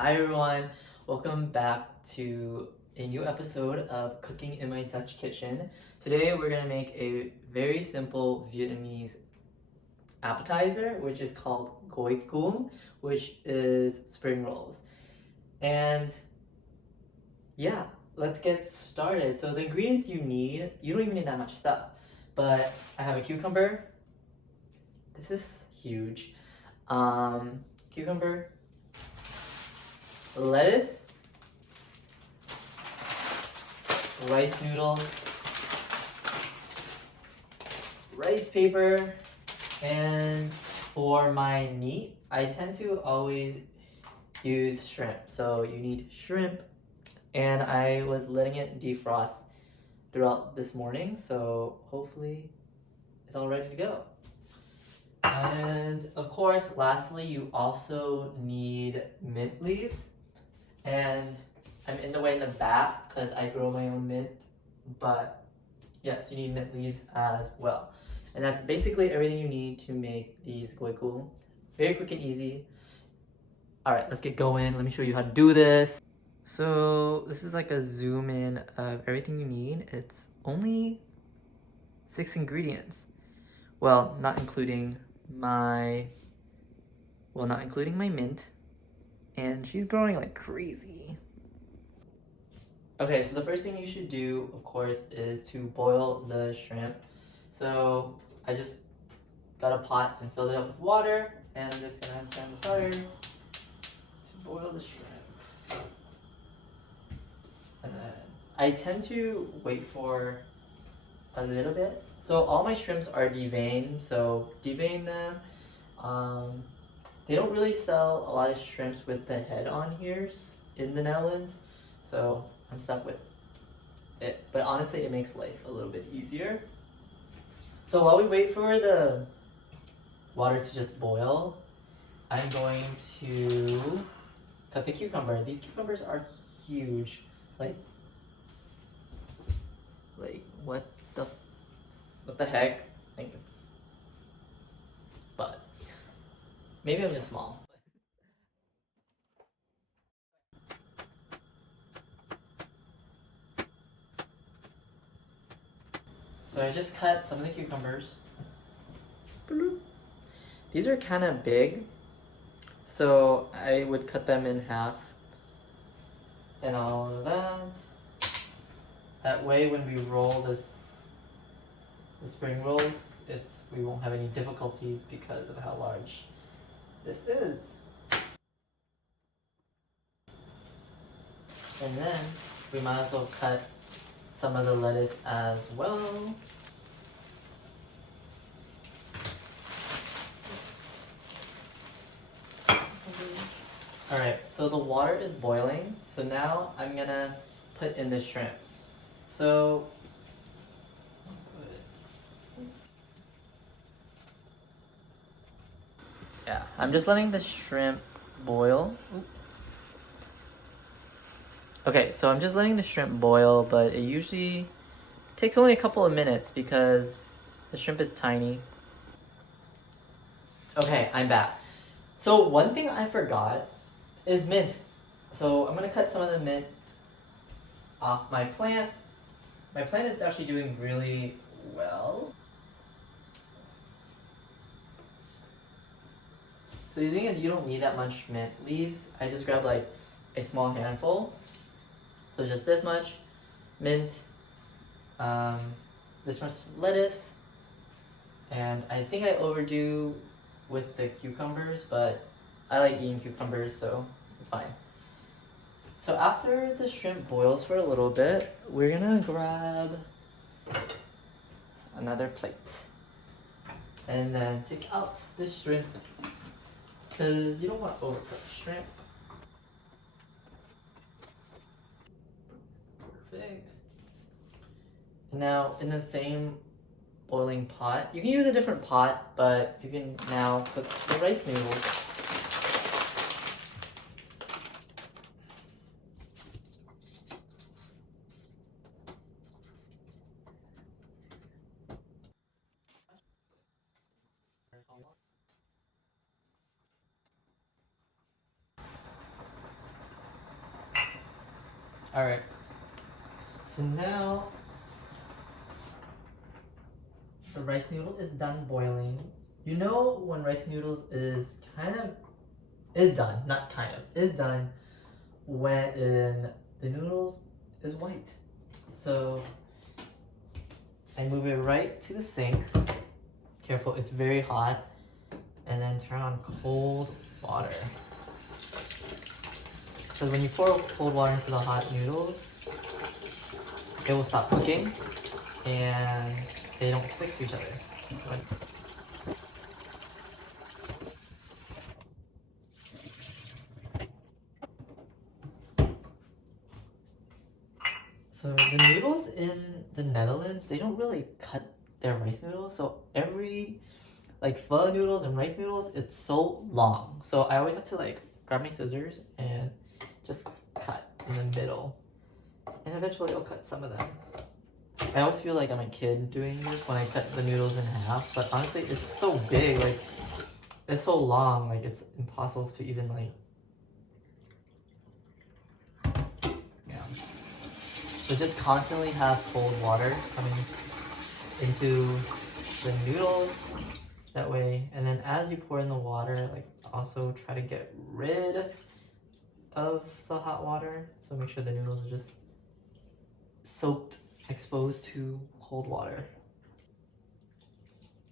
Hi everyone, welcome back to a new episode of Cooking in My Dutch Kitchen. Today we're gonna make a very simple Vietnamese appetizer, which is called cuốn, which is spring rolls. And yeah, let's get started. So the ingredients you need, you don't even need that much stuff, but I have a cucumber. This is huge. Cucumber, lettuce, rice noodles, rice paper, and for my meat, I tend to always use shrimp. So you need shrimp, and I was letting it defrost throughout this morning, so hopefully it's all ready to go. And of course, lastly, you also need mint leaves, and I'm in the way in the back because I grow my own mint, but yes, you need mint leaves as well. And that's basically everything you need to make these cuốn. Very quick and easy. All right, let's get going. Let me show you how to do this. So this is like a zoom in of everything you need. It's only 6 ingredients. Well, not including my mint. And she's growing like crazy. Okay, so the first thing you should do, of course, is to boil the shrimp. So I just got a pot and filled it up with water, and I'm just gonna stand the fire to boil the shrimp. And then I tend to wait for a little bit. So all my shrimps are deveined, so devein them. They don't really sell a lot of shrimps with the head on here in the Netherlands, so I'm stuck with it. But honestly, it makes life a little bit easier. So while we wait for the water to just boil, I'm going to cut the cucumber. These cucumbers are huge. Like what the heck? But maybe I'm just small. So I just cut some of the cucumbers. These are kind of big, so I would cut them in half and all of that. That way when we roll the spring rolls, we won't have any difficulties because of how large this is. And then we might as well cut some of the lettuce as well. Alright, so the water is boiling, so now I'm gonna put in the shrimp. So yeah, I'm just letting the shrimp boil. Okay, so I'm just letting the shrimp boil, but it usually takes only a couple of minutes because the shrimp is tiny. Okay, I'm back. So one thing I forgot is mint. So I'm gonna cut some of the mint off my plant. My plant is actually doing really well. So the thing is, you don't need that much mint leaves. I just grabbed like a small handful. So just this much mint, this much lettuce, and I think I overdo with the cucumbers, but I like eating cucumbers, so it's fine. So after the shrimp boils for a little bit, we're gonna grab another plate and then take out the shrimp because you don't want to overcook shrimp. Perfect. And now in the same boiling pot, you can use a different pot, but you can now cook the rice noodles. Alright, so now the rice noodle is done boiling. You know when rice noodles is done, not kind of, is done when the noodles is white. So I move it right to the sink. Careful, it's very hot. And then turn on cold water. Because when you pour cold water into the hot noodles, it will stop cooking and they don't stick to each other. So the noodles in the Netherlands, they don't really cut their rice noodles. So every like pho noodles and rice noodles, it's so long. So I always have to like grab my scissors and just cut in the middle. And eventually I'll cut some of them. I always feel like I'm a kid doing this when I cut the noodles in half, but honestly it's just so big, like it's so long, like it's impossible to even like, yeah. So just constantly have cold water coming into the noodles that way, and then as you pour in the water, like also try to get rid of the hot water. So make sure the noodles are just soaked, exposed to cold water.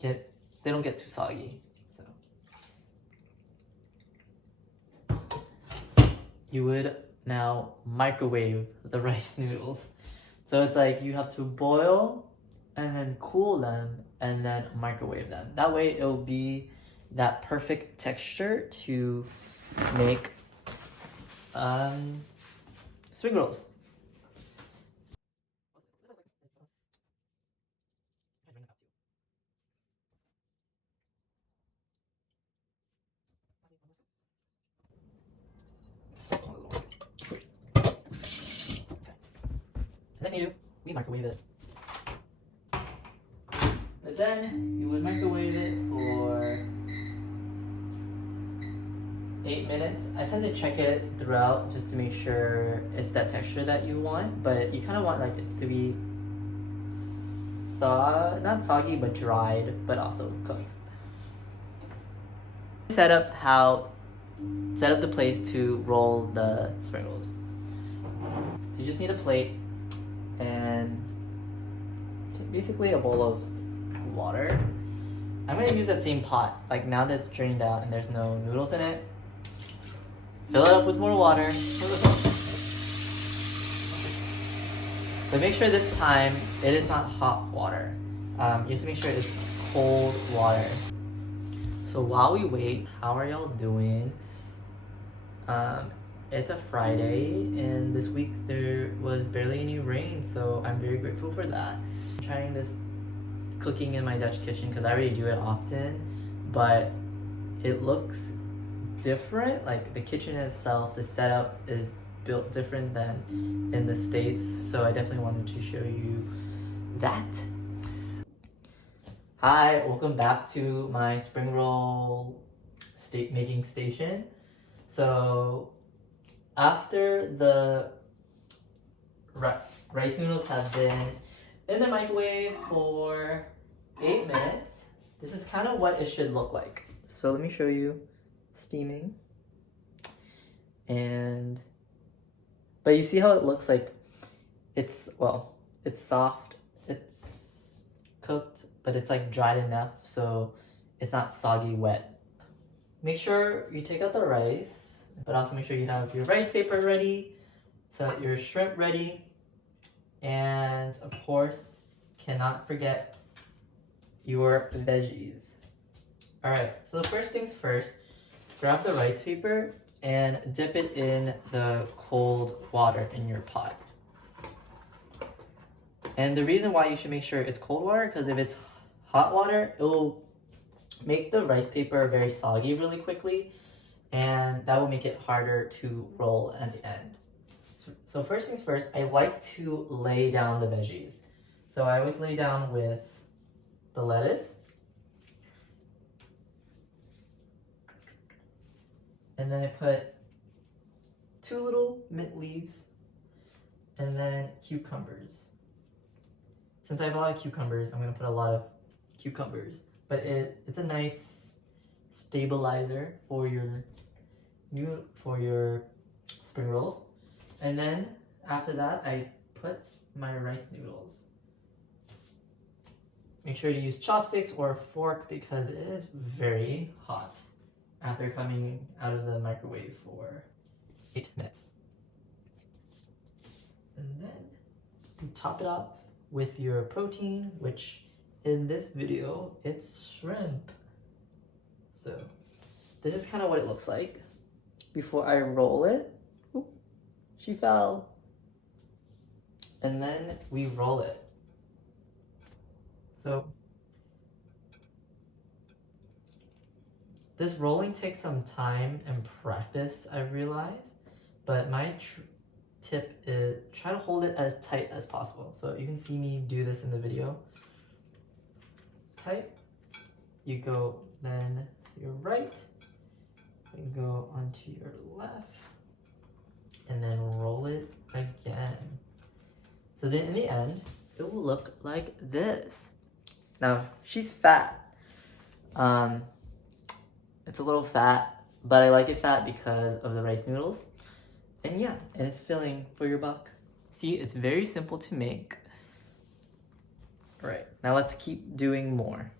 They don't get too soggy. So you would now microwave the rice noodles. So it's like you have to boil and then cool them and then microwave them. That way it'll be that perfect texture to make spring rolls. And then we microwave it. But then you would microwave it for 8 minutes. I tend to check it throughout just to make sure it's that texture that you want, but you kind of want like it to be not soggy but dried, but also cooked. Set up the place to roll the spring rolls. So you just need a plate and basically a bowl of water. I'm gonna use that same pot, like now that it's drained out and there's no noodles in it. Fill it up with more water. But make sure this time it is not hot water. You have to make sure it's cold water. So while we wait, how are y'all doing? It's a Friday and this week there was barely any rain, so I'm very grateful for that. I'm trying this cooking in my Dutch kitchen because I already do it often, but it looks different. Like the kitchen itself, the setup is built different than in the States, so I definitely wanted to show you that. Hi, welcome back to my spring roll making station. So after the rice noodles have been in the microwave for 8 minutes, this is kind of what it should look like. So let me show you steaming. But you see how it looks like it's soft, it's cooked, but it's like dried enough so it's not soggy wet. Make sure you take out the rice, but also make sure you have your rice paper ready, so your shrimp ready, and of course, cannot forget your veggies. Alright, so the first things first, grab the rice paper and dip it in the cold water in your pot. And the reason why you should make sure it's cold water, because if it's hot water, it will make the rice paper very soggy really quickly, and that will make it harder to roll at the end. So first things first, I like to lay down the veggies. So I always lay down with the lettuce, and then I put 2 little mint leaves, And then cucumbers. Since I have a lot of cucumbers, I'm gonna put a lot of cucumbers. But it's a nice stabilizer for your spring rolls. And then after that, I put my rice noodles. Make sure to use chopsticks or a fork because it is very hot after coming out of the microwave for 8 minutes. And then you top it off with your protein, which in this video, it's shrimp. So this is kind of what it looks like before I roll it. Oop, she fell. And then we roll it. So this rolling takes some time and practice, I've realized, but my tip is try to hold it as tight as possible. So you can see me do this in the video. Tight, you go then to your right, and go onto your left, and then roll it again. So then in the end, it will look like this. Now, she's fat. It's a little fat, but I like it fat because of the rice noodles. And yeah, and it's filling for your buck. See, it's very simple to make. All right, now let's keep doing more.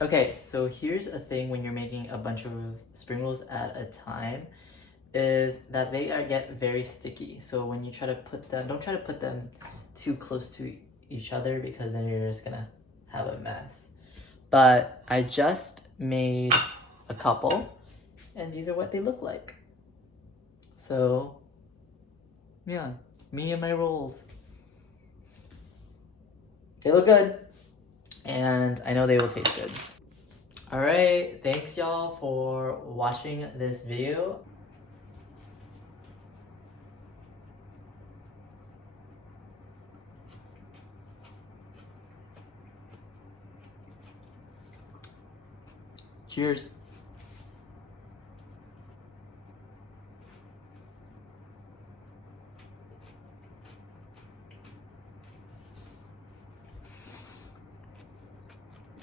Okay, so here's a thing when you're making a bunch of spring rolls at a time, is that they get very sticky. So when you try to put them, don't try to put them too close to each other because then you're just gonna have a mess. But I just made a couple and these are what they look like. So yeah, me and my rolls. They look good and I know they will taste good. All right, thanks y'all for watching this video. Cheers.